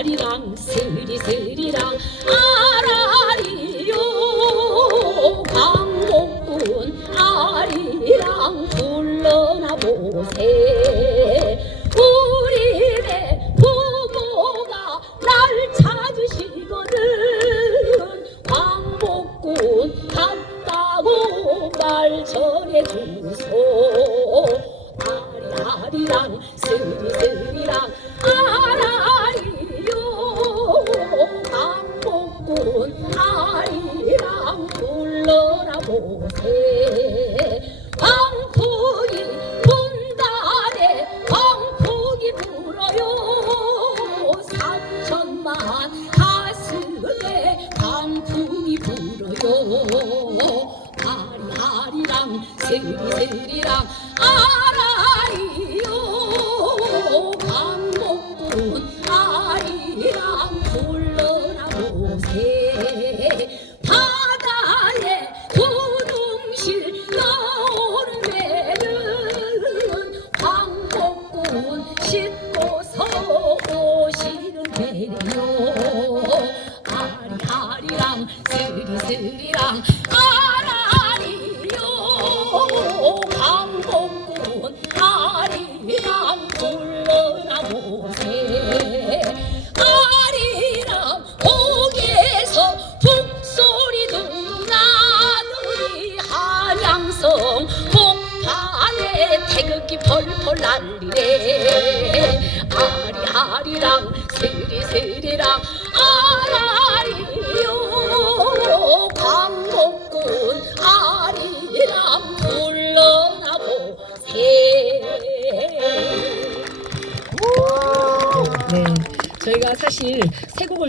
아리랑 스리스리랑 아라리요. 강목군 아리랑 불러나 보세. 우리네 부모가 날 찾으시거든. 광목군 갔다고 말 전해주소. 아리아리랑 스리스리랑 보세 광풍이 분달에 광풍이 불어요. 삼천만 가슴에 광풍이 불어요. 아리아리랑 스리스리랑 아 아리아리랑 스리스리랑 아라리요. 광복군 아리랑 불러라 보세. 아리랑 옥에서 북소리 둥둥 나누니 한양성 복판에 태극기 펄펄 날리네. 아리아리랑 스리스리 랑 아라리요. 광복군 아리랑 불러나 보세. 네, 사실 세 곡을